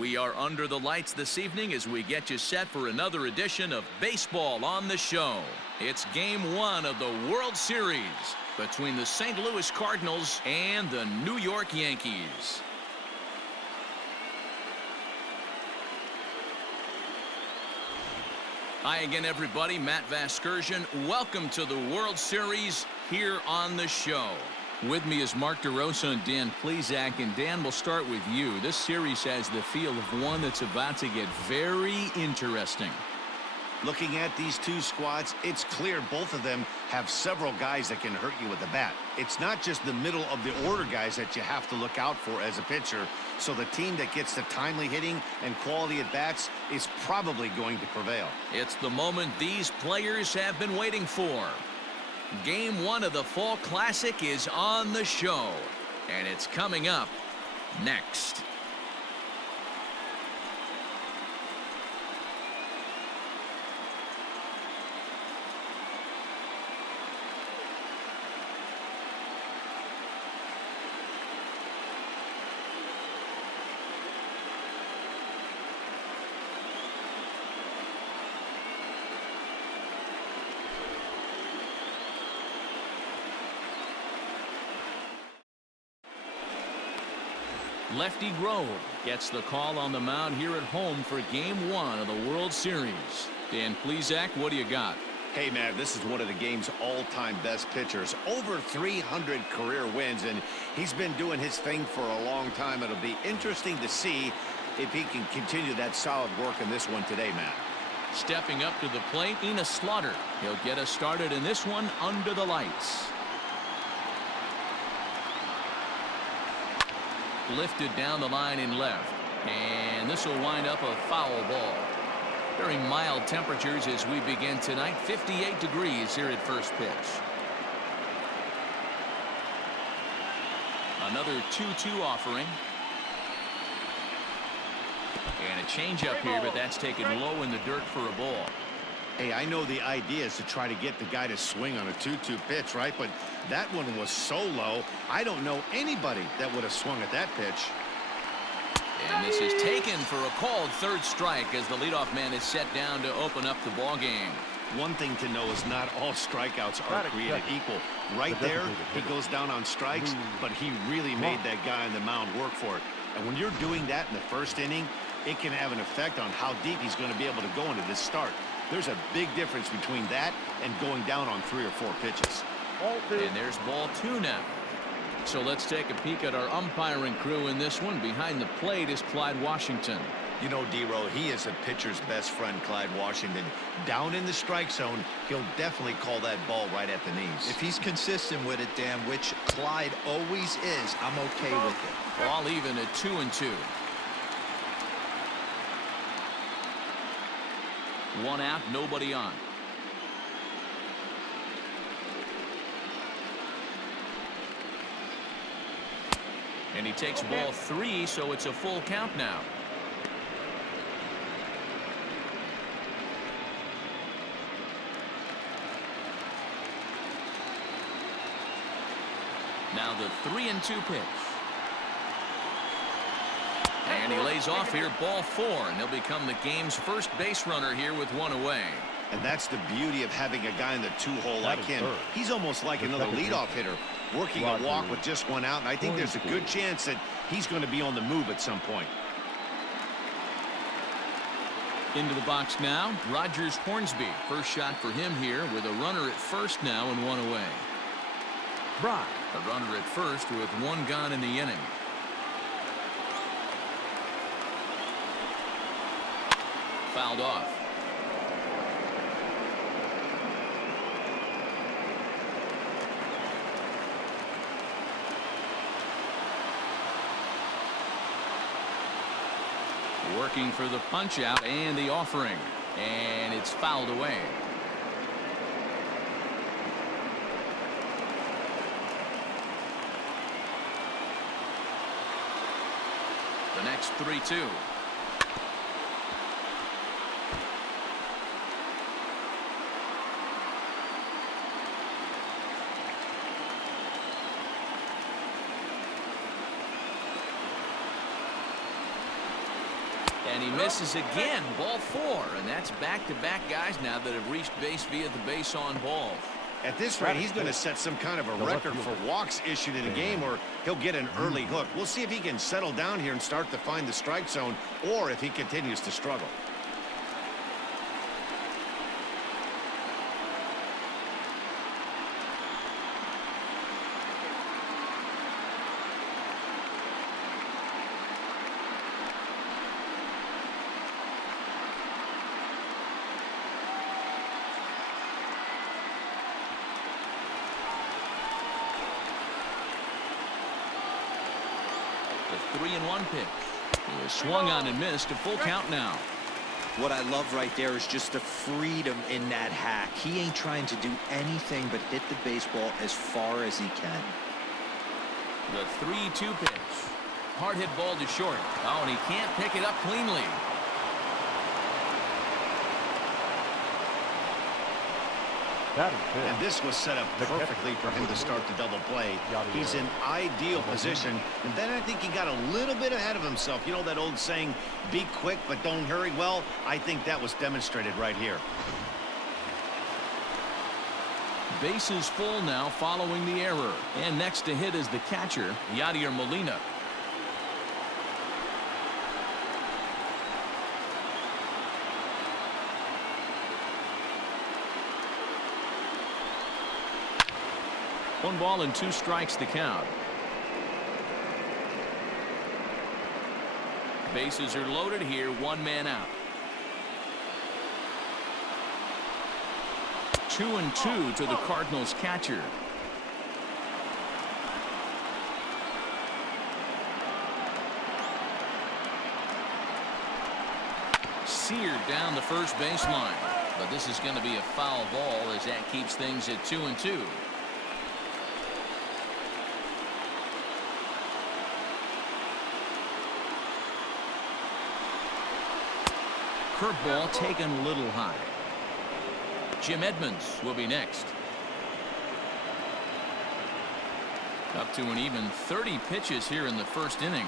We are under the lights this evening as we get you set for another edition of Baseball on the Show. It's Game 1 of the World Series between the St. Louis Cardinals and the New York Yankees. Hi again, everybody. Matt Vasgersian. Welcome to the World Series here on the show. With me is Mark DeRosa and Dan Plesac. And Dan, we'll start with you. This series has the feel of one that's about to get very interesting. Looking at these two squads, it's clear both of them have several guys that can hurt you with the bat. It's not just the middle of the order guys that you have to look out for as a pitcher. So the team that gets the timely hitting and quality at bats is probably going to prevail. It's the moment these players have been waiting for. Game 1 of the Fall Classic is on the show, and it's coming up next. Lefty Grove gets the call on the mound here at home for Game 1 of the World Series. Dan Plesac, what do you got? Hey, man, this is one of the game's all-time best pitchers. Over 300 career wins, and he's been doing his thing for a long time. It'll be interesting to see if he can continue that solid work in this one today, Matt. Stepping up to the plate, Enos Slaughter. He'll get us started in this one under the lights. Lifted down the line in left, and this will wind up a foul ball. Very mild temperatures as we begin tonight. 58 degrees here at first pitch. Another 2-2 offering. And a changeup here, but that's taken low in the dirt for a ball. Hey, I know the idea is to try to get the guy to swing on a 2-2 pitch, right? But that one was so low, I don't know anybody that would have swung at that pitch. And this is taken for a called third strike as the leadoff man is set down to open up the ball game. One thing to know is not all strikeouts are created equal. Right there, he goes down on strikes, but he really made that guy on the mound work for it. And when you're doing that in the first inning, it can have an effect on how deep he's going to be able to go into this start. There's a big difference between that and going down on 3 or 4 pitches. And there's ball 2 now. So let's take a peek at our umpiring crew in this one. Behind the plate is Clyde Washington. You know, D-Row, he is a pitcher's best friend, Clyde Washington. Down in the strike zone, he'll definitely call that ball right at the knees. If he's consistent with it, Dan, which Clyde always is, I'm okay with it. Ball even at 2-2. 1 out, nobody on. And he takes ball 3, so it's a full count now. Now the 3-2 pitch. And he lays off here, ball 4, and he'll become the game's first base runner here with 1 away. And that's the beauty of having a guy in the 2-hole like him. He's almost like another leadoff hitter, working a walk with just 1 out, and I think there's a good chance that he's going to be on the move at some point. Into the box now, Rogers Hornsby. First shot for him here with a runner at first now and 1 away. Brock, a runner at first with 1 gone in the inning. Fouled off. Working for the punch out and the offering, and it's fouled away. The next 3-2. And he misses again. Ball 4. And that's back-to-back guys now that have reached base via the base on balls. At this rate, he's going to set some kind of a record for walks issued in a game, or he'll get an early hook. We'll see if he can settle down here and start to find the strike zone, or if he continues to struggle. The 3-1 pitch. He was swung on and missed. A full count now. What I love right there is just the freedom in that hack. He ain't trying to do anything but hit the baseball as far as he can. The 3-2 pitch. Hard hit ball to short. Oh, and he can't pick it up cleanly. And this was set up perfectly for him to start the double play. He's in ideal position. And then I think he got a little bit ahead of himself. You know that old saying, be quick but don't hurry? Well, I think that was demonstrated right here. Bases full now following the error. And next to hit is the catcher, Yadier Molina. One ball and 2 strikes to count. Bases are loaded here. 1 man out. 2-2 to the Cardinals catcher. Seared down the first baseline. But this is going to be a foul ball as that keeps things at 2-2. Curveball taken a little high. Jim Edmonds will be next. Up to an even 30 pitches here in the first inning.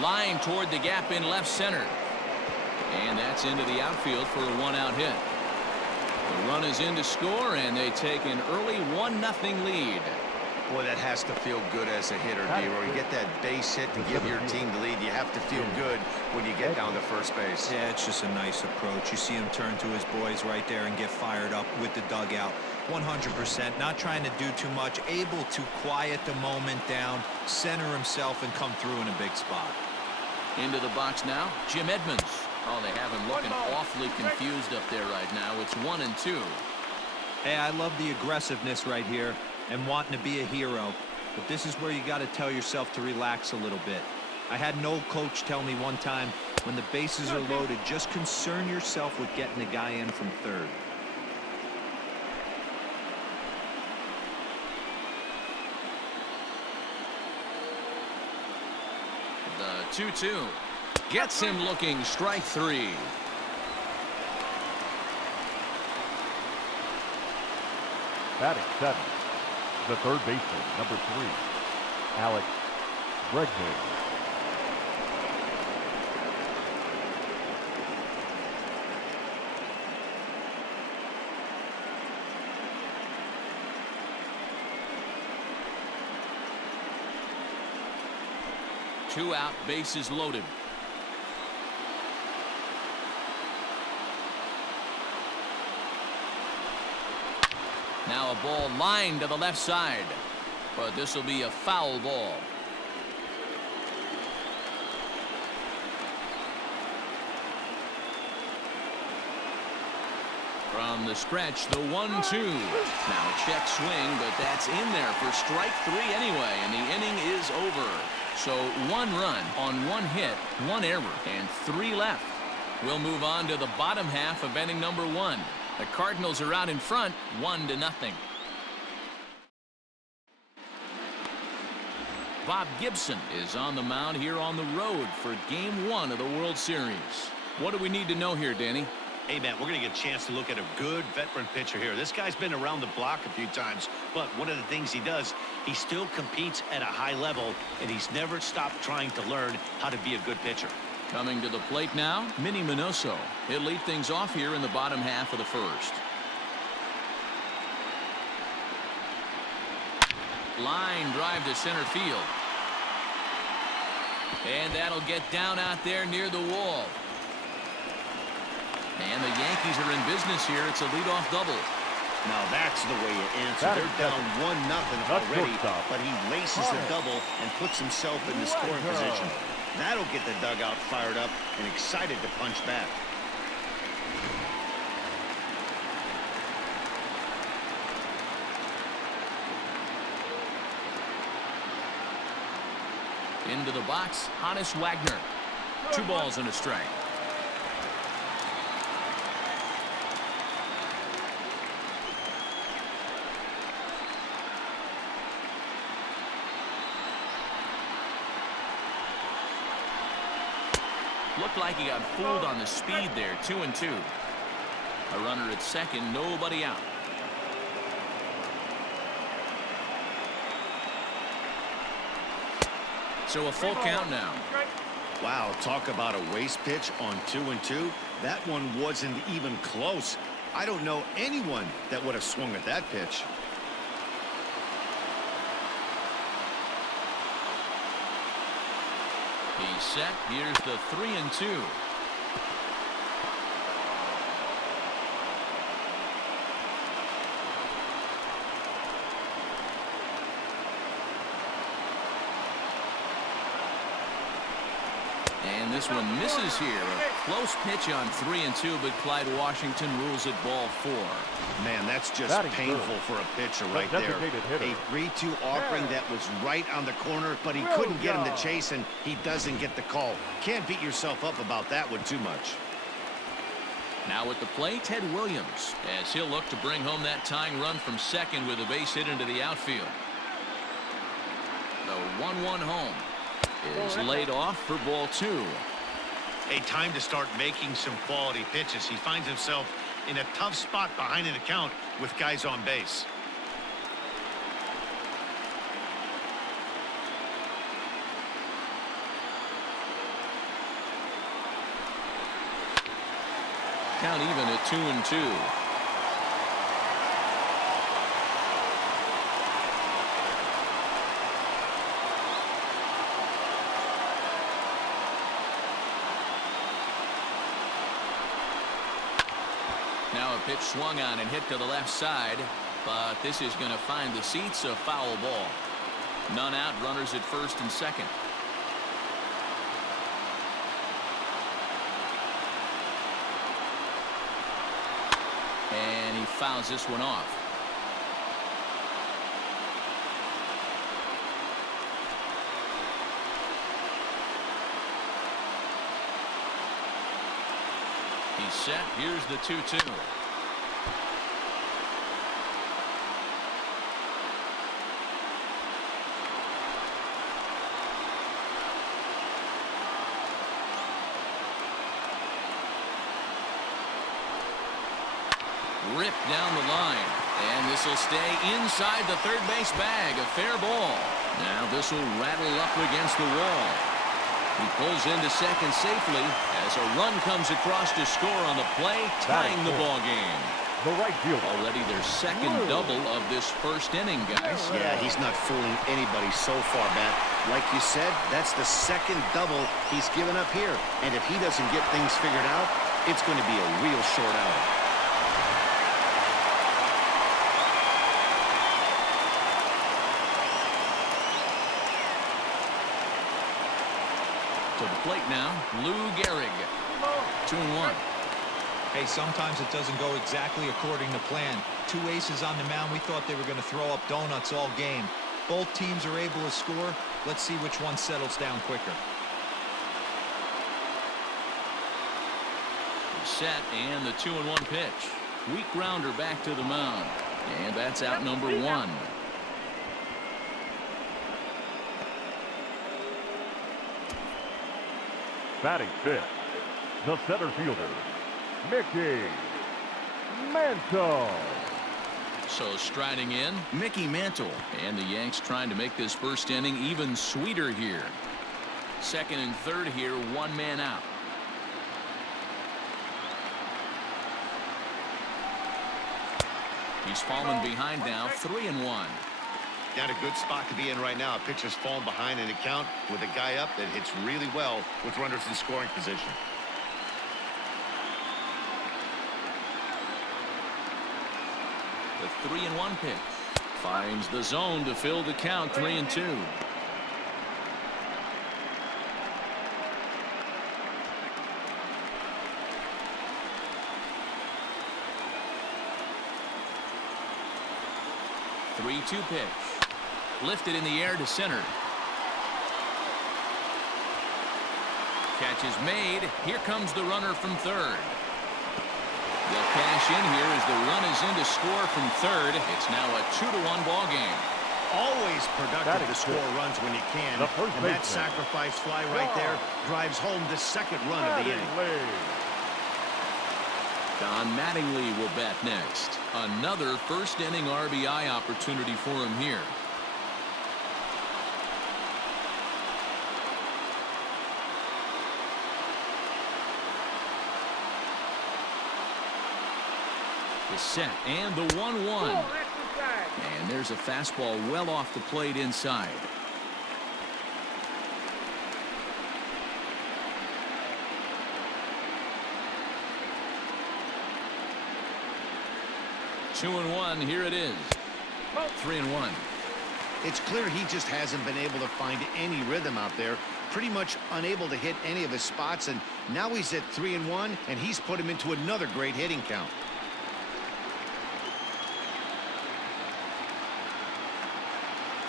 Line toward the gap in left center. And that's into the outfield for a 1-out hit. The run is in to score, and they take an early 1-0 lead. Boy, that has to feel good as a hitter, D-Roy. You get that base hit to give your team the lead. You have to feel good when you get down to first base. Yeah, it's just a nice approach. You see him turn to his boys right there and get fired up with the dugout. 100%, not trying to do too much, able to quiet the moment down, center himself, and come through in a big spot. Into the box now, Jim Edmonds. Oh, they have him looking awfully confused up there right now. It's 1-2. Hey, I love the aggressiveness right here and wanting to be a hero, but this is where you got to tell yourself to relax a little bit. I had an old coach tell me one time, when the bases are loaded, just concern yourself with getting the guy in from third. The 2-2 gets him looking. Strike 3. Batting 7, the third baseman, number 3, Alex Bregman. Two out, bases loaded. Now a ball lined to the left side, but this will be a foul ball. From the stretch, the 1-2. Now a check swing, but that's in there for strike 3 anyway, and the inning is over. So 1 run on 1 hit, 1 error, and 3 left. We'll move on to the bottom half of inning number 1. The Cardinals are out in front, 1-0. Bob Gibson is on the mound here on the road for Game 1 of the World Series. What do we need to know here, Danny? Hey, man, we're going to get a chance to look at a good veteran pitcher here. This guy's been around the block a few times, but one of the things he does, he still competes at a high level, and he's never stopped trying to learn how to be a good pitcher. Coming to the plate now, Minnie Minoso. He'll lead things off here in the bottom half of the first. Line drive to center field. And that'll get down out there near the wall. And the Yankees are in business here. It's a leadoff double. Now that's the way you answer. They're down 1-0 already, but he laces the double and puts himself in the scoring position. That'll get the dugout fired up and excited to punch back. Into the box, Hannes Wagner. 2 balls and a strike. Looked like he got fooled on the speed there. 2-2. A runner at second, nobody out. So a full count now. Wow, talk about a waste pitch on 2-2. That one wasn't even close. I don't know anyone that would have swung at that pitch. He's set. Here's the 3-2. And this one misses here. A close pitch on 3-2, but Clyde Washington rules it ball 4. Man, that's just painful for a pitcher right there. A 3-2 offering that was right on the corner, but he couldn't get him to chase, and he doesn't get the call. Can't beat yourself up about that one too much. Now at the plate, Ted Williams, as he'll look to bring home that tying run from second with a base hit into the outfield. The 1-1 home is laid off for ball 2. A time to start making some quality pitches. He finds himself in a tough spot behind an account with guys on base. Count even at 2-2. Now a pitch swung on and hit to the left side, but this is going to find the seats. A foul ball. None out, runners at first and second. And he fouls this one off. He's set. Here's the 2-2. Ripped down the line, and this will stay inside the third base bag. A fair ball. Now this will rattle up against the wall. He pulls into second safely as a run comes across to score on the play, tying the ball game. The right fielder. Already their second double of this first inning, guys. Yeah, he's not fooling anybody so far, Matt. Like you said, that's the second double he's given up here. And if he doesn't get things figured out, it's going to be a real short outing. To the plate now, Lou Gehrig. 2-1. Hey, sometimes it doesn't go exactly according to plan. 2 aces on the mound. We thought they were going to throw up donuts all game. Both teams are able to score. Let's see which one settles down quicker. Set, and the 2-1 pitch. Weak grounder back to the mound. And that's out number 1. Batting fifth, the center fielder, Mickey Mantle. So striding in, Mickey Mantle. And the Yanks trying to make this first inning even sweeter here. Second and third here, one man out. He's fallen behind now, 3-1. Got a good spot to be in right now. A pitcher's falling behind in the count with a guy up that hits really well with runners in scoring position. The 3-1 pitch finds the zone to fill the count, 3-2. Three-two pitch. Lifted in the air to center. Catch is made. Here comes the runner from third. They'll cash in here as the run is in to score from third. It's now a 2-1 ball game. Always productive to score runs when you can. And that sacrifice fly right there drives home the second run of the inning. Don Mattingly will bat next. Another first inning RBI opportunity for him here. The set and the 1-1. And there's a fastball well off the plate inside. Two and one. Here it is. 3-1. It's clear he just hasn't been able to find any rhythm out there. Pretty much unable to hit any of his spots, and now he's at 3-1, and he's put him into another great hitting count.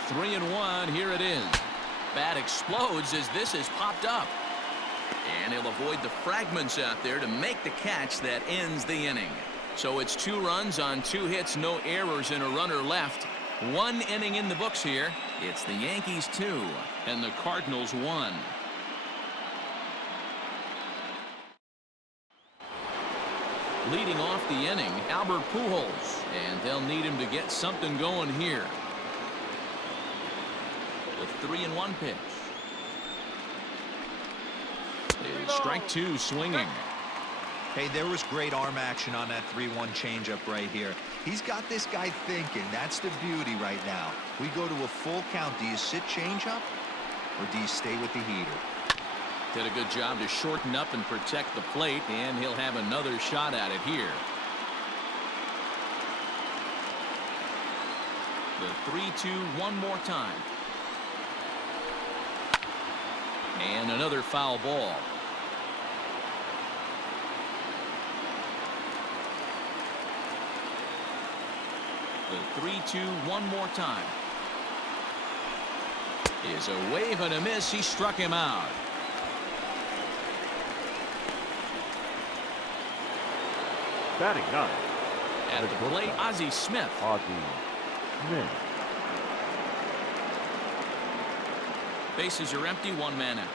Three and one. Here it is. Bat explodes as this is popped up. And he'll avoid the fragments out there to make the catch that ends the inning. So it's 2 runs on 2 hits, no errors, and a runner left. 1 inning in the books here. It's the Yankees 2 and the Cardinals 1. Leading off the inning, Albert Pujols, and they'll need him to get something going here. The 3-1 pitch. Is strike 2 swinging. Hey, there was great arm action on that 3-1 changeup right here. He's got this guy thinking. That's the beauty right now. We go to a full count. Do you sit changeup or do you stay with the heater? Did a good job to shorten up and protect the plate, and he'll have another shot at it here. The 3-2 one more time. And another foul ball. The 3-2 one more time. Is a wave and a miss. He struck him out. Batting 9. At the plate, Ozzie Smith. Ozzie Smith. Bases are empty, 1 man out.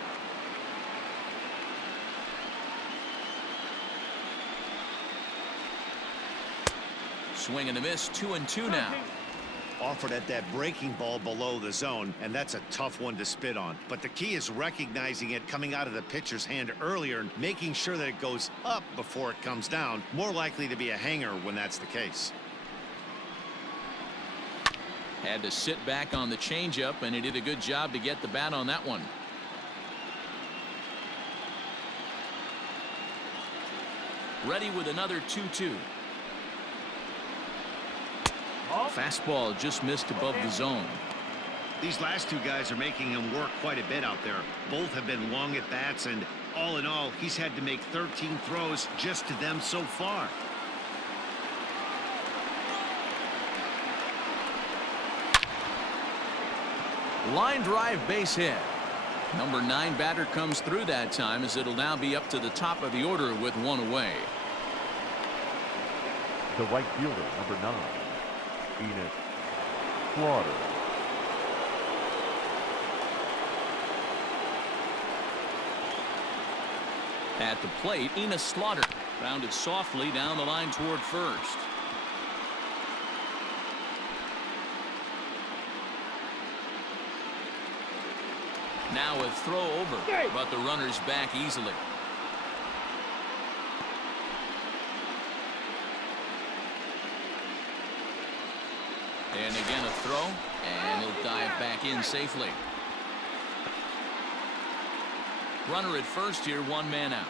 Swing and a miss, 2-2 now. Offered at that breaking ball below the zone, and that's a tough one to spit on. But the key is recognizing it coming out of the pitcher's hand earlier and making sure that it goes up before it comes down. More likely to be a hanger when that's the case. Had to sit back on the changeup, and he did a good job to get the bat on that one. Ready with another 2-2. Fastball just missed above the zone. These last 2 guys are making him work quite a bit out there. Both have been long at bats, and all in all, he's had to make 13 throws just to them so far. Line drive, base hit. Number 9 batter comes through that time, as it'll now be up to the top of the order with 1 away. The right fielder, number 9, Enos Slaughter. At the plate, Enos Slaughter. Grounded softly down the line toward first. Now a throw over, but the runner's back easily. And again a throw, and he'll dive back in safely. Runner at first here, one man out.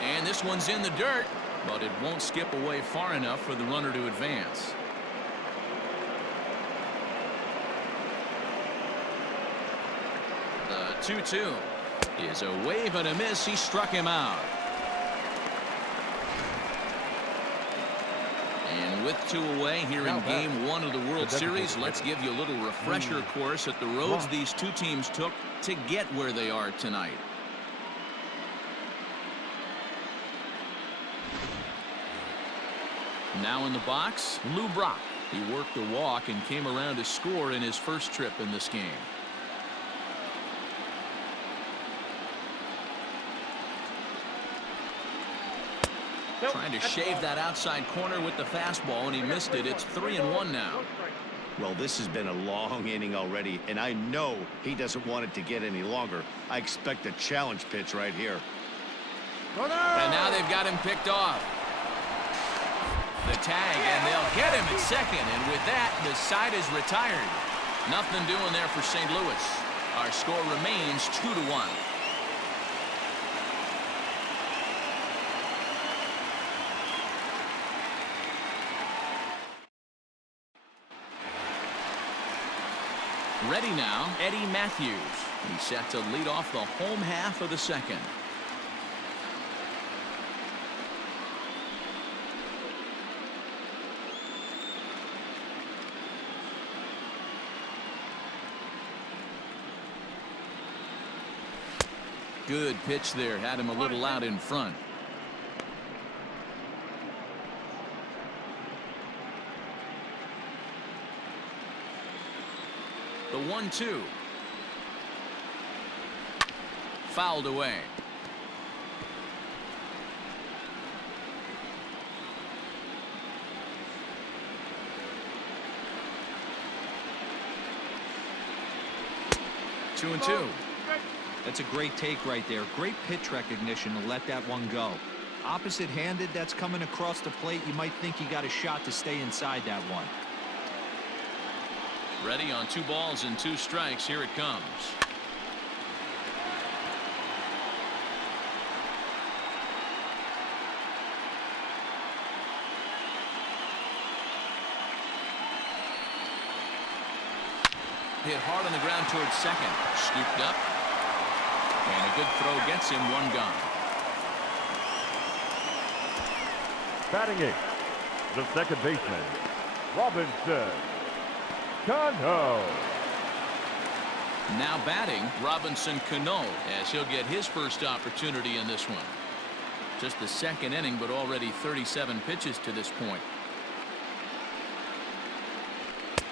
And this one's in the dirt, but it won't skip away far enough for the runner to advance. The 2-2 is a wave and a miss. He struck him out. And with 2 away here in Game 1 of the World Series, let's give you a little refresher course at the roads these two teams took to get where they are tonight. Now in the box, Lou Brock. He worked the walk and came around to score in his first trip in this game. Trying to shave that outside corner with the fastball, and he missed it. It's 3-1 now. Well, this has been a long inning already, and I know he doesn't want it to get any longer. I expect a challenge pitch right here. And now they've got him picked off. The tag, and they'll get him at second, and with that, the side is retired. Nothing doing there for St. Louis. Our score remains 2-1. Ready now, Eddie Matthews. He's set to lead off the home half of the second. Good pitch there, had him a little out in front. The 1-2. Fouled away. Two and two. That's a great take right there. Great pitch recognition to let that one go. Opposite-handed, that's coming across the plate. You might think you got a shot to stay inside that one. Ready on 2 balls and 2 strikes. Here it comes. Hit hard on the ground towards second. Scooped up. And a good throw gets him 1 gone. Batting 8, the second baseman, Robinson Cano. Now batting, Robinson Cano, as he'll get his first opportunity in this one. Just the second inning, but already 37 pitches to this point.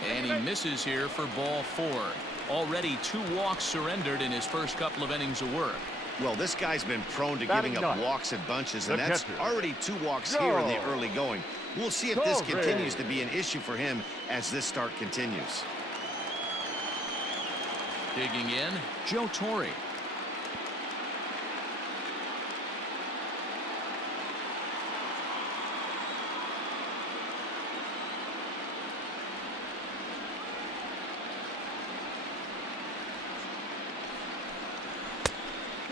And he misses here for ball 4. Already 2 walks surrendered in his first couple of innings of work. Well, this guy's been prone to giving up walks in bunches, and that's already 2 walks here in the early going. We'll see if this continues to be an issue for him as this start continues. Digging in, Joe Torre.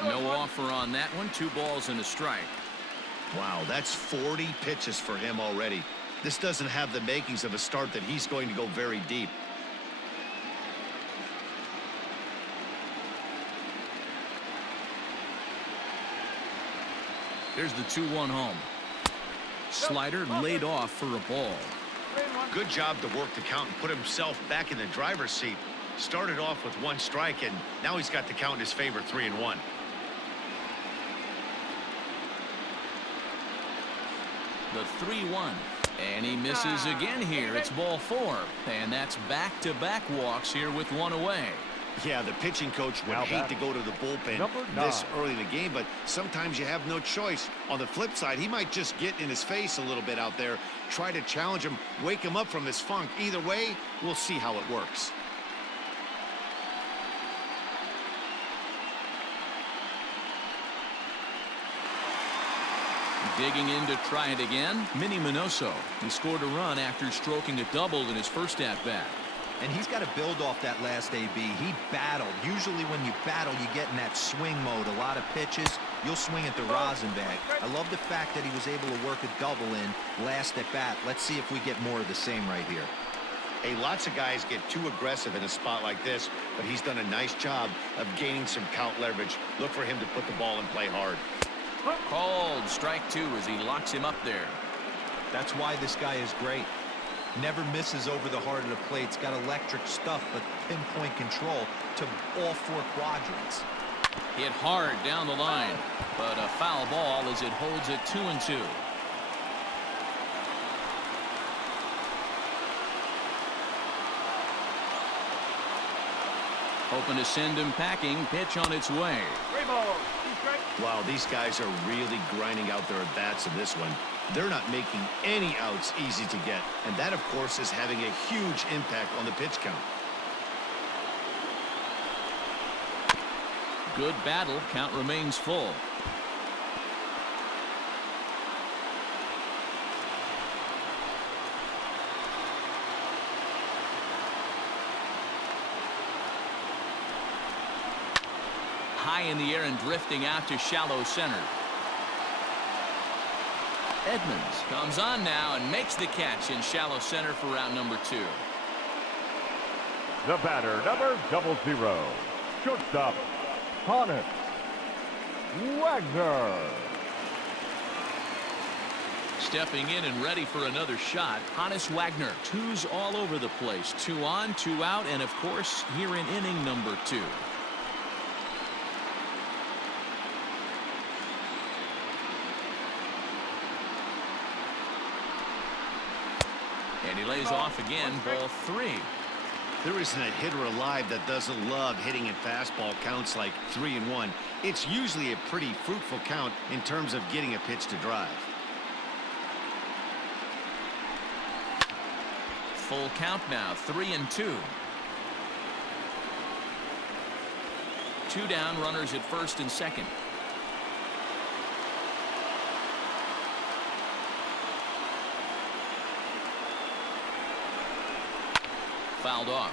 No offer on that one. 2 balls and a strike. Wow, that's 40 pitches for him already. This doesn't have the makings of a start that he's going to go very deep. Here's the 2-1 home. Slider laid off for a ball. Good job to work the count and put himself back in the driver's seat. Started off with 1 strike, and now he's got the count in his favor, 3-1. The 3-1. And he misses again here. It's ball 4. And that's back-to-back walks here with 1 away. Yeah, the pitching coach would Now hate to go to the bullpen this early in the game, but sometimes you have no choice. On the flip side, he might just get in his face a little bit out there, try to challenge him, wake him up from his funk. Either way, we'll see how it works. Digging in to try it again, Minnie Minoso. He scored a run after stroking a double in his first at-bat. And he's got to build off that last AB. He battled. Usually when you battle, you get in that swing mode. A lot of pitches, you'll swing at the rosin bag. I love the fact that he was able to work a double in last at bat. Let's see if we get more of the same right here. Hey, lots of guys get too aggressive in a spot like this, but he's done a nice job of gaining some count leverage. Look for him to put the ball and play hard. Called strike 2 as he locks him up there. That's why this guy is great. Never misses over the heart of the plate. It's got electric stuff, but pinpoint control to all 4 quadrants. Hit hard down the line, but a foul ball as it holds it 2-2. Hoping to send him packing. Pitch on its way. Wow, these guys are really grinding out their at-bats in this one. They're not making any outs easy to get, and that, of course, is having a huge impact on the pitch count. Good battle. Count remains full. High in the air and drifting out to shallow center. Edmonds comes on now and makes the catch in shallow center for round number 2. The batter, number 00, shortstop, Honus Wagner. Stepping in and ready for another shot, Honus Wagner. 2s all over the place. 2 on, 2 out, and of course, here in inning number 2. And he lays off again, ball 3. There isn't a hitter alive that doesn't love hitting in fastball counts like 3-1. It's usually a pretty fruitful count in terms of getting a pitch to drive. Full count now, 3-2. 2 down, runners at first and second. Fouled off.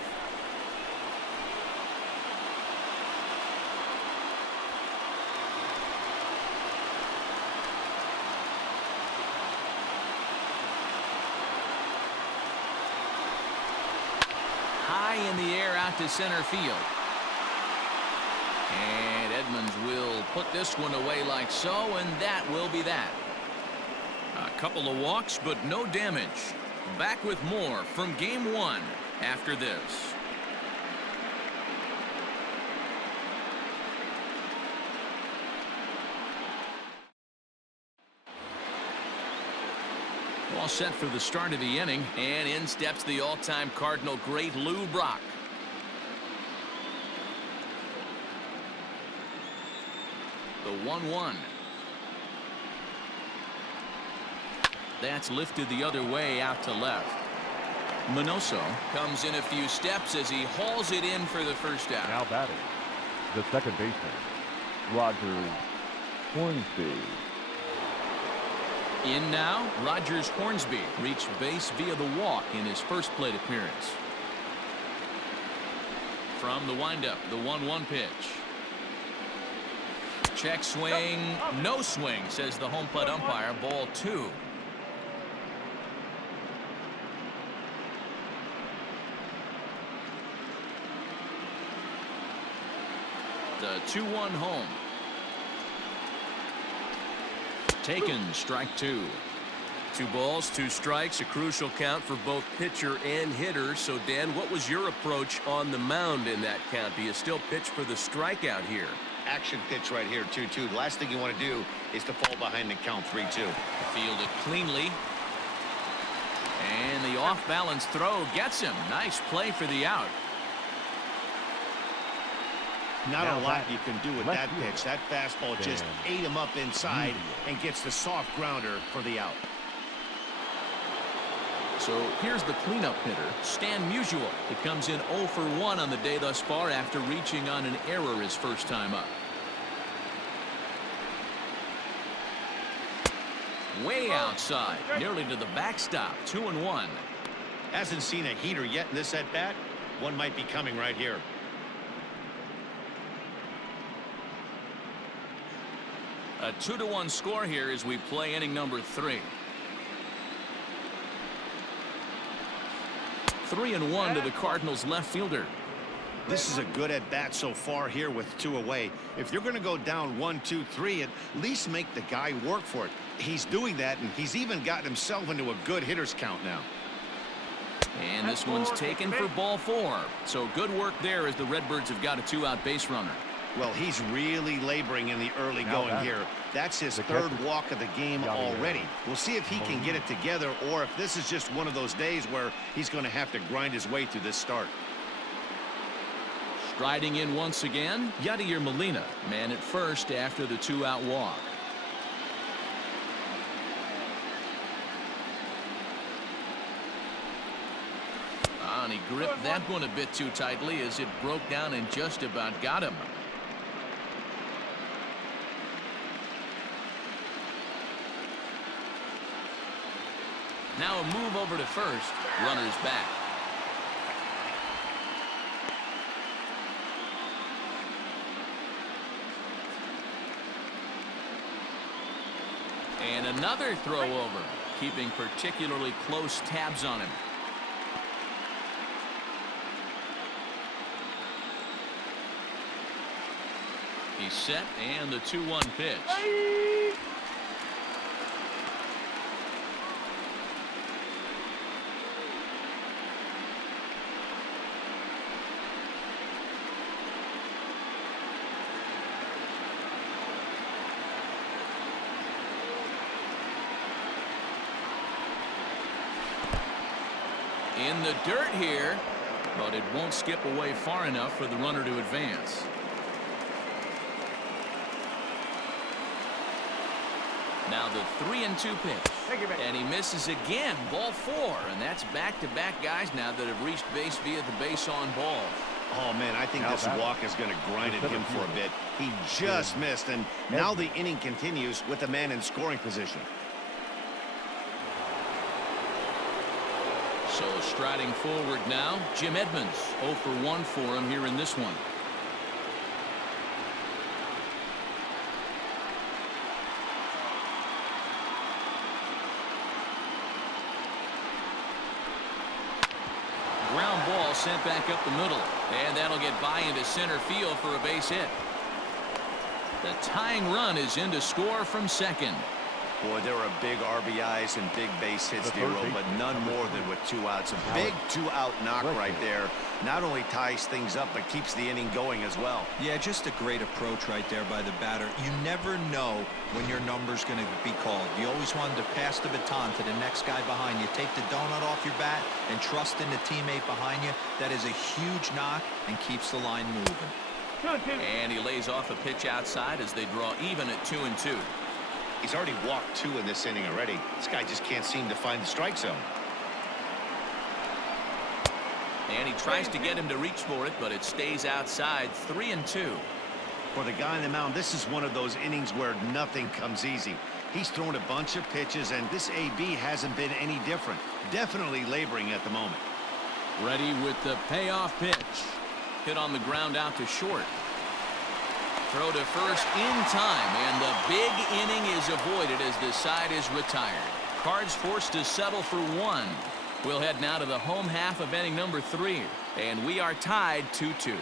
High in the air out to center field. And Edmonds will put this one away like so, and that will be that. A couple of walks, but no damage. Back with more from game 1 after this. All set for the start of the inning, and in steps the all-time Cardinal great Lou Brock. The 1-1. That's lifted the other way out to left. Minoso comes in a few steps as he hauls it in for the first out. Now batting, the second baseman, Rogers Hornsby. In now, Rogers Hornsby reached base via the walk in his first plate appearance. From the windup, the 1-1 pitch. Check swing, no swing, says the home plate umpire. Ball 2. The 2-1 home. Taken, strike 2. 2 balls, 2 strikes, a crucial count for both pitcher and hitter. So, Dan, what was your approach on the mound in that count? Do you still pitch for the strikeout here? Action pitch right here, 2-2. The last thing you want to do is to fall behind the count 3-2. Fielded cleanly. And the off-balance throw gets him. Nice play for the out. Not Now a lot that you can do with left that fielder, pitch. That fastball just Dan ate him up inside Musial. and gets the soft grounder for the out. So here's the cleanup hitter, Stan Musial. He comes in 0 for 1 on the day thus far after reaching on an error his first time up. Way outside, nearly to the backstop, 2-1. Hasn't seen a heater yet in this at-bat. One might be coming right here. A 2-1 score here as we play inning number 3. 3-1 to the Cardinals left fielder. This is a good at-bat so far here with 2 away. If you're going to go down 1, 2, 3, at least make the guy work for it. He's doing that, and he's even gotten himself into a good hitter's count now. And this one's taken for ball 4. So good work there as the Redbirds have got a 2-out base runner. Well, he's really laboring in the early going here. That's his third walk of the game already. We'll see if he can get it together or if this is just one of those days where he's going to have to grind his way through this start. Striding in once again, Yadier Molina, man at first after the 2-out walk. And he gripped that one a bit too tightly as it broke down and just about got him. Now a move over to first. Runners back. And another throw over, keeping particularly close tabs on him. He's set, and the 2-1 pitch. In the dirt here, but it won't skip away far enough for the runner to advance. Now the 3-2 pitch, and he misses again, ball 4, and that's back-to-back guys now that have reached base via the base on ball. Oh man, I think this walk is going to grind at him for a bit. He just missed, and now the inning continues with a man in scoring position. So striding forward now, Jim Edmonds, 0 for 1 for him here in this one. Ground ball sent back up the middle, and that'll get by into center field for a base hit. The tying run is in to score from second. Boy, there are big RBIs and big base hits, Dero, but none more than with 2 outs. A big 2-out knock right there. Not only ties things up, but keeps the inning going as well. Yeah, just a great approach right there by the batter. You never know when your number's going to be called. You always wanted to pass the baton to the next guy behind you. Take the donut off your bat and trust in the teammate behind you. That is a huge knock and keeps the line moving. And he lays off a pitch outside as they draw even at 2-2. He's already walked 2 in this inning already. This guy just can't seem to find the strike zone. And he tries to get him to reach for it, but it stays outside. 3-2. For the guy on the mound, this is one of those innings where nothing comes easy. He's thrown a bunch of pitches, and this AB hasn't been any different. Definitely laboring at the moment. Ready with the payoff pitch. Hit on the ground out to short. Throw to first in time, and the big inning is avoided as the side is retired. Cards forced to settle for 1. We'll head now to the home half of inning number 3, and we are tied 2-2.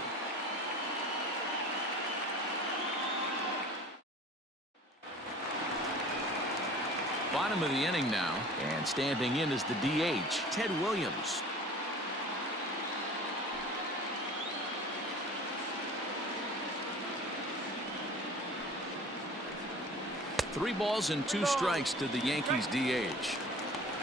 Bottom of the inning now, and standing in is the DH, Ted Williams. Three balls and 2 strikes to the Yankees DH.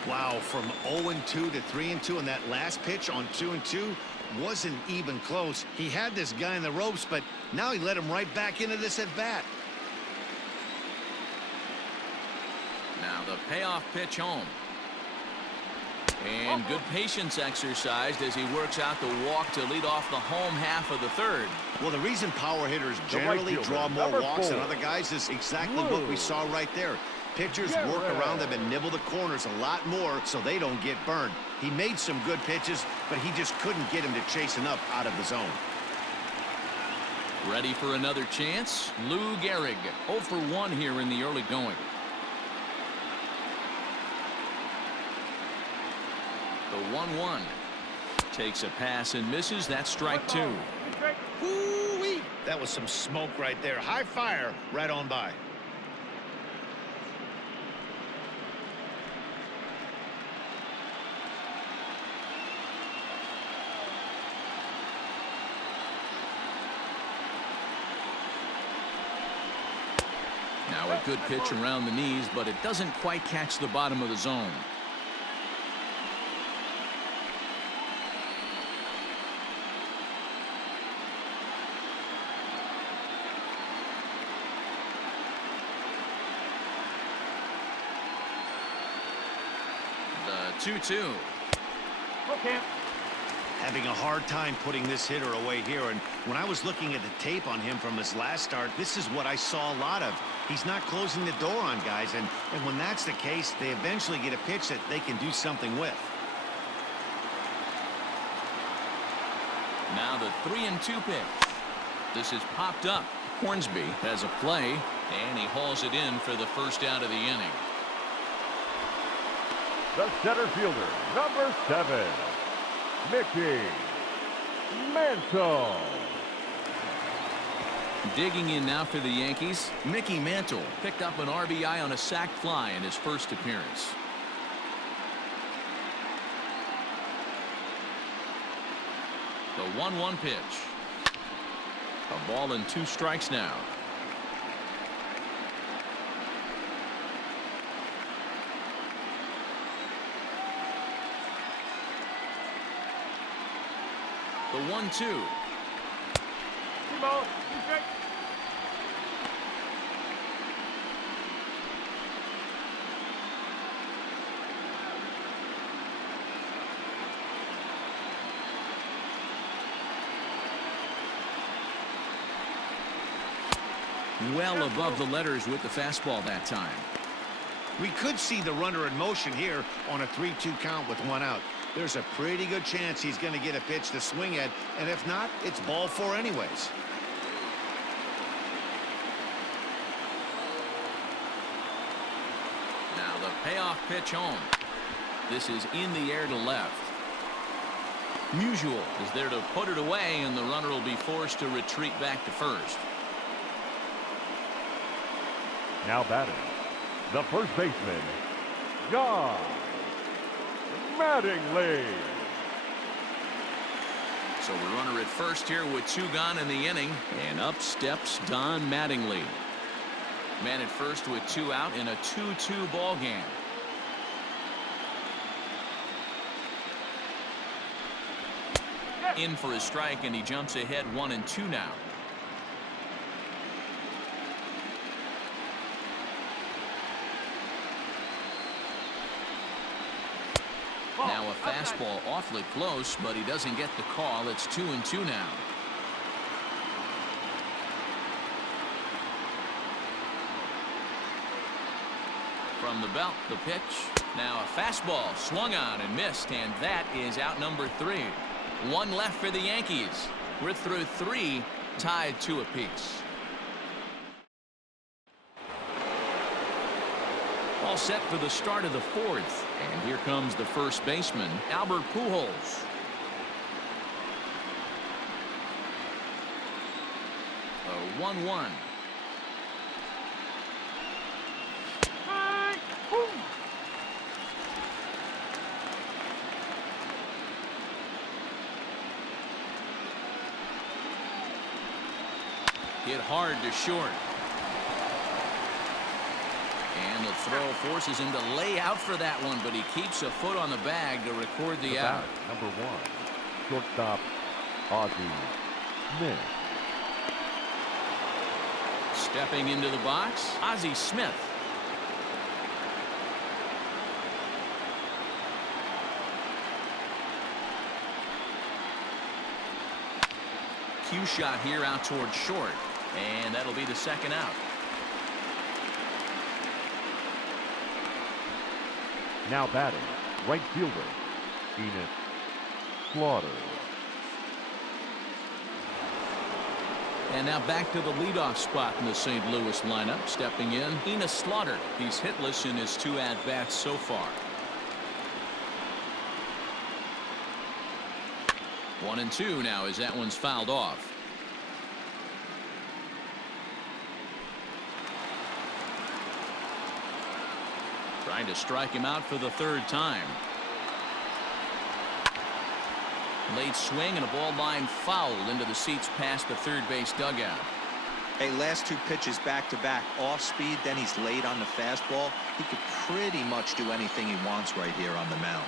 Wow, from 0-2 to 3-2 on that last pitch on 2-2. wasn't even close. He had this guy in the ropes, but now he let him right back into this at bat. Now the payoff pitch home. And good patience exercised as he works out the walk to lead off the home half of the third. Well, the reason power hitters generally draw more walks than other guys is exactly what we saw right there. Pitchers work around them and nibble the corners a lot more so they don't get burned. He made some good pitches, but he just couldn't get him to chase enough out of the zone. Ready for another chance? Lou Gehrig, 0 for 1 here in the early going. The 1-1 takes a pass and misses. That's strike 2. Woo-wee. That was some smoke right there. High fire right on by. Now a good pitch around the knees, but it doesn't quite catch the bottom of the zone. The 2-2. Okay. Having a hard time putting this hitter away here, and when I was looking at the tape on him from his last start, this is what I saw a lot of. He's not closing the door on guys, and when that's the case, they eventually get a pitch that they can do something with. Now the 3-2 pitch. This is popped up. Hornsby has a play, and he hauls it in for the first out of the inning. The center fielder, number 7, Mickey Mantle. Digging in now for the Yankees, Mickey Mantle picked up an RBI on a sac fly in his first appearance. The 1-1 pitch. A ball and 2 strikes now. The 1-2. Well above the letters with the fastball that time. We could see the runner in motion here on a 3-2 count with 1 out. There's a pretty good chance he's going to get a pitch to swing at, and if not, it's ball 4 anyways. Now the payoff pitch home. This is in the air to left. Musial is there to put it away, and the runner will be forced to retreat back to first. Now batting, the first baseman, John Mattingly. So the runner at first here with 2 gone in the inning, and up steps Don Mattingly. Man at first with 2 out in a 2-2 ball game. In for a strike, and he jumps ahead 1-2 now. Now a fastball awfully close, but he doesn't get the call. It's 2-2 now. From the belt, the pitch. Now a fastball swung on and missed, and that is out number 3. 1 left for the Yankees. We're through 3, tied 2 apiece. All set for the start of the 4th. And here comes the first baseman, Albert Pujols. A 1-1. Hit hard to short. And the throw forces him to lay out for that one, but he keeps a foot on the bag to record the out. Number 1, shortstop Ozzie Smith. Stepping into the box, Ozzie Smith. Cue shot here out towards short, and that'll be the second out. Now batting, right fielder, Enos Slaughter. And now back to the leadoff spot in the St. Louis lineup. Stepping in, Enos Slaughter. He's hitless in his 2 at-bats so far. 1-2 now as that one's fouled off. Trying to strike him out for the 3rd time. Late swing and a ball line fouled into the seats past the 3rd base dugout. Hey, last 2 pitches back-to-back off speed, then he's late on the fastball. He could pretty much do anything he wants right here on the mound.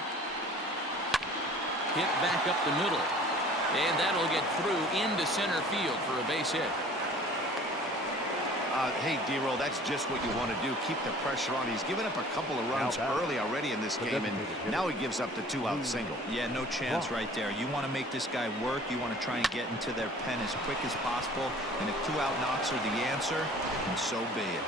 Hit back up the middle. And that'll get through into center field for a base hit. Hey, D-Roll, that's just what you want to do. Keep the pressure on. He's given up a couple of runs early already in this game, and now he gives up the 2-out single. Yeah, no chance right there. You want to make this guy work. You want to try and get into their pen as quick as possible. And if 2-out knocks are the answer, then so be it.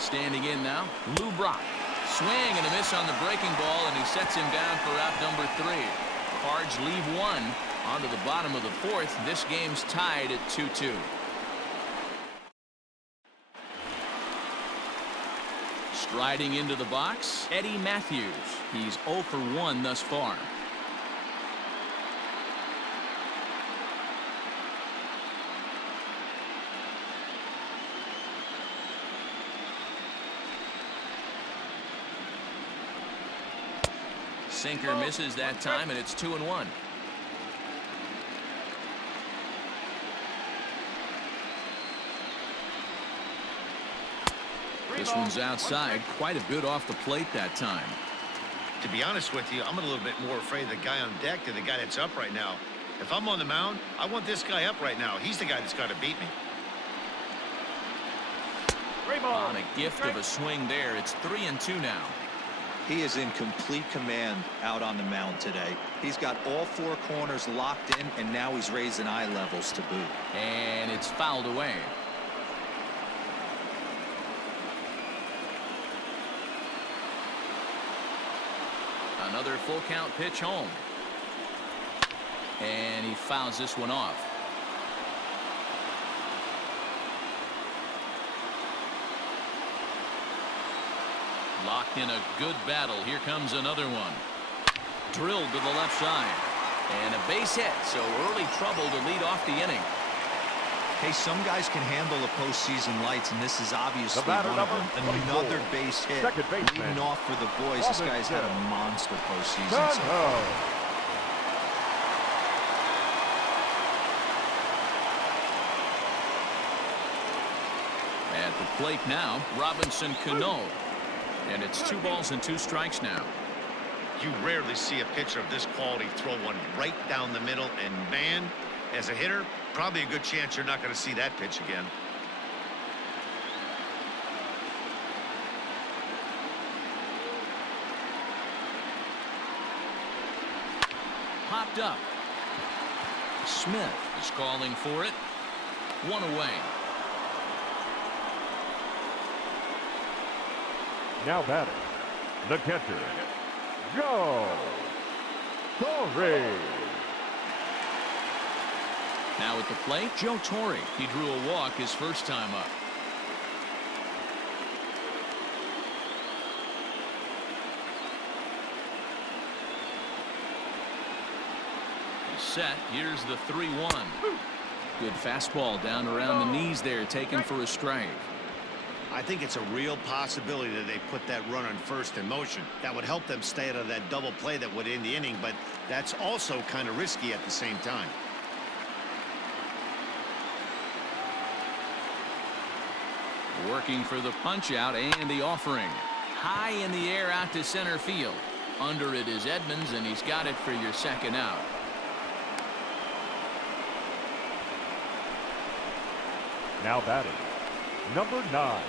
Standing in now, Lou Brock. Swing and a miss on the breaking ball, and he sets him down for out number 3. Cards leave 1 onto the bottom of the 4th. This game's tied at 2-2. Striding into the box, Eddie Matthews. He's 0 for 1 thus far. Sinker misses that time, and it's 2-1. This one's outside, quite a bit off the plate that time. To be honest with you, I'm a little bit more afraid of the guy on deck than the guy that's up right now. If I'm on the mound, I want this guy up right now. He's the guy that's got to beat me. On a gift of a swing there, it's 3-2 now. He is in complete command out on the mound today. He's got all 4 corners locked in, and now he's raising eye levels to boot. And it's fouled away. Another full count pitch home. And he fouls this one off. Locked in a good battle. Here comes another one. Drilled to the left side. And a base hit. So early trouble to lead off the inning. Hey, some guys can handle the postseason lights, and this is obviously one of them. Another base hit. Leading off for the boys. This guy's had a monster postseason so far. At the plate now, Robinson Cano. And it's 2 balls and 2 strikes now. You rarely see a pitcher of this quality throw one right down the middle, and man, as a hitter, probably a good chance you're not going to see that pitch again. Popped up. Smith is calling for it. 1 away. Now batting, the catcher, Joe Torre. Now at the plate, Joe Torre. He drew a walk his first time up. He's set. Here's the 3-1. Good fastball down around the knees there, taken for a strike. I think it's a real possibility that they put that run on first in motion. That would help them stay out of that double play that would end the inning, but that's also kind of risky at the same time. Working for the punch out and the offering. High in the air out to center field. Under it is Edmonds, and he's got it for your second out. Now batting, number 9.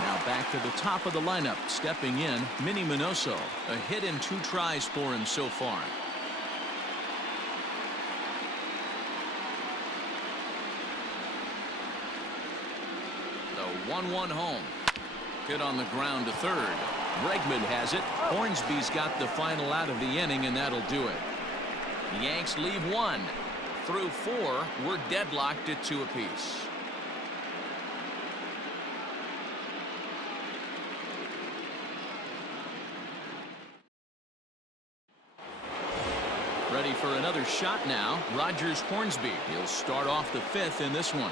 Now back to the top of the lineup. Stepping in, Minnie Minoso. A hit in 2 tries for him so far. The 1-1 home. Hit on the ground to third. Bregman has it. Hornsby's got the final out of the inning, and that'll do it. The Yanks leave 1. Through 4, we're deadlocked at 2 apiece. Ready for another shot now. Rogers Hornsby. He'll start off the 5th in this one.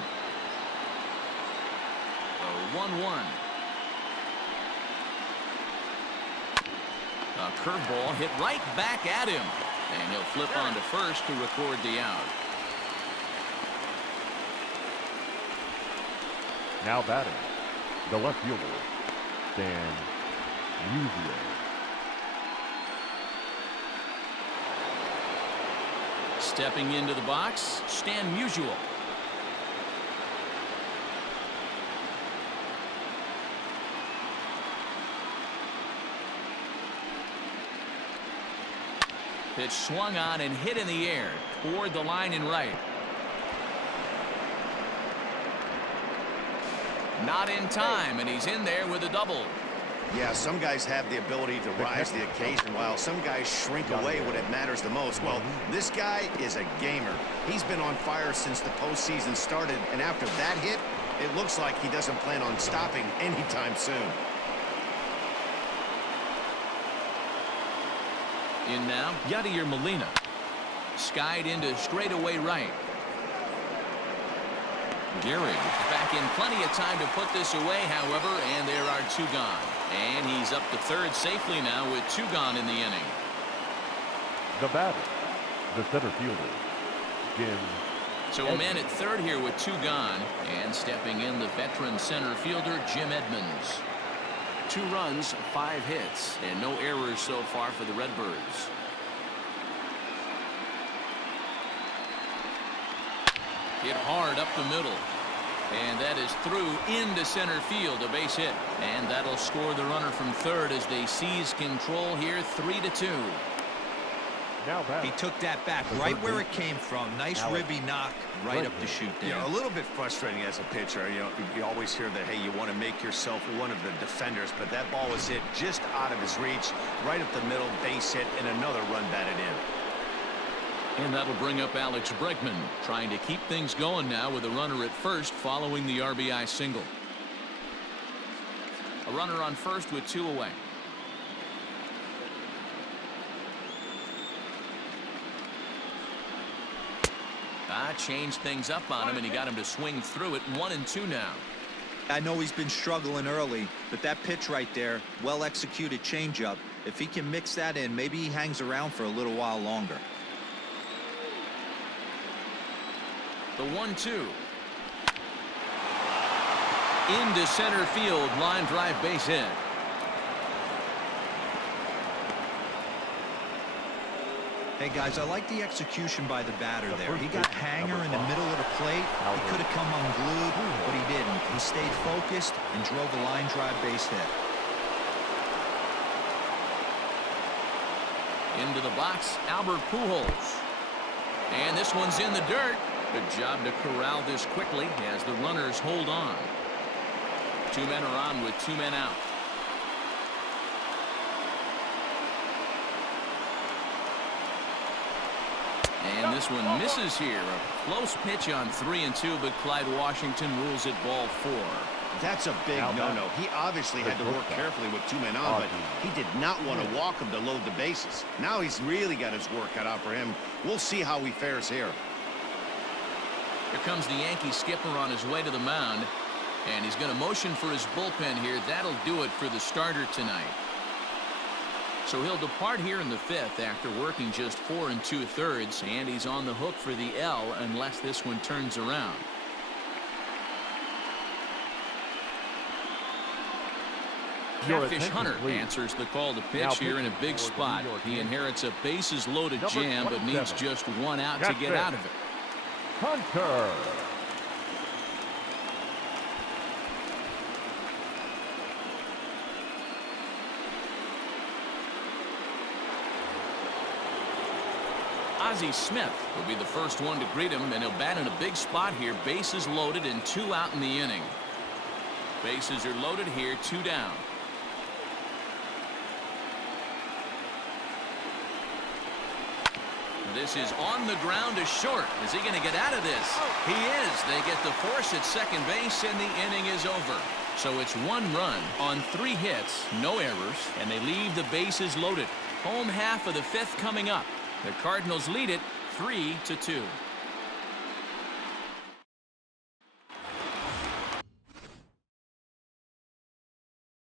A 1-1. A curveball hit right back at him. And he'll flip on to first to record the out. Now batting, the left fielder, Dan Musial. Stepping into the box, Stan Musial. Pitch swung on and hit in the air toward the line and right. Not in time, and he's in there with a double. Yeah, some guys have the ability to rise to the occasion, while some guys shrink away when it matters the most. Well, this guy is a gamer. He's been on fire since the postseason started, and after that hit, it looks like he doesn't plan on stopping anytime soon. In now, Yadier Molina. Skied into straightaway right. Gehrig back in plenty of time to put this away, however, and there are 2 gone. And he's up to third safely now with 2 gone in the inning. The batter, the center fielder, Jim. So a man at third here with 2 gone, and stepping in the veteran center fielder Jim Edmonds. 2 runs, 5 hits, and no errors so far for the Redbirds. Hit hard up the middle. And that is through into center field, a base hit. And that'll score the runner from third as they seize control here, 3-2. Now back. He took that back right where it came from. Nice ribby knock right up the chute there. Yeah, a little bit frustrating as a pitcher. You always hear that, hey, you want to make yourself one of the defenders, but that ball was hit just out of his reach, right up the middle, base hit, and another run batted in. And that'll bring up Alex Bregman, trying to keep things going now with a runner at first following the RBI single. A runner on first with 2 away. Changed things up on him, and he got him to swing through it. 1-2 now. I know he's been struggling early, but that pitch right there, well executed changeup. If he can mix that in, maybe he hangs around for a little while longer. The 1-2. Into center field, line drive base hit. Hey guys, I like the execution by the batter there. He got hanger in the middle of the plate. He could have come unglued, but he didn't. He stayed focused and drove a line drive base hit. Into the box, Albert Pujols. And this one's in the dirt. Good job to corral this quickly as the runners hold on. 2 men are on with 2 men out. And this one misses here. A close pitch on 3-2, but Clyde Washington rules it ball 4. That's a big no-no. He obviously had to work carefully with 2 men on, but he did not want to walk him to load the bases. Now he's really got his work cut out for him. We'll see how he fares here. Here comes the Yankee skipper on his way to the mound, and he's going to motion for his bullpen here. That'll do it for the starter tonight. So he'll depart here in the 5th after working just 4 2/3, and he's on the hook for the L unless this one turns around. Catfish Hunter answers the call to pitch here in a big spot. He inherits a bases-loaded jam, but needs just 1 out to get out of it. Hunter. Ozzie Smith will be the first one to greet him, and he'll bat in a big spot here. Bases loaded and 2 out in the inning. Bases are loaded here, 2 down. This is on the ground to short. Is he going to get out of this? He is. They get the force at second base, and the inning is over. So it's 1 run on 3 hits, no errors, and they leave the bases loaded. Home half of the 5th coming up. The Cardinals lead it 3-2.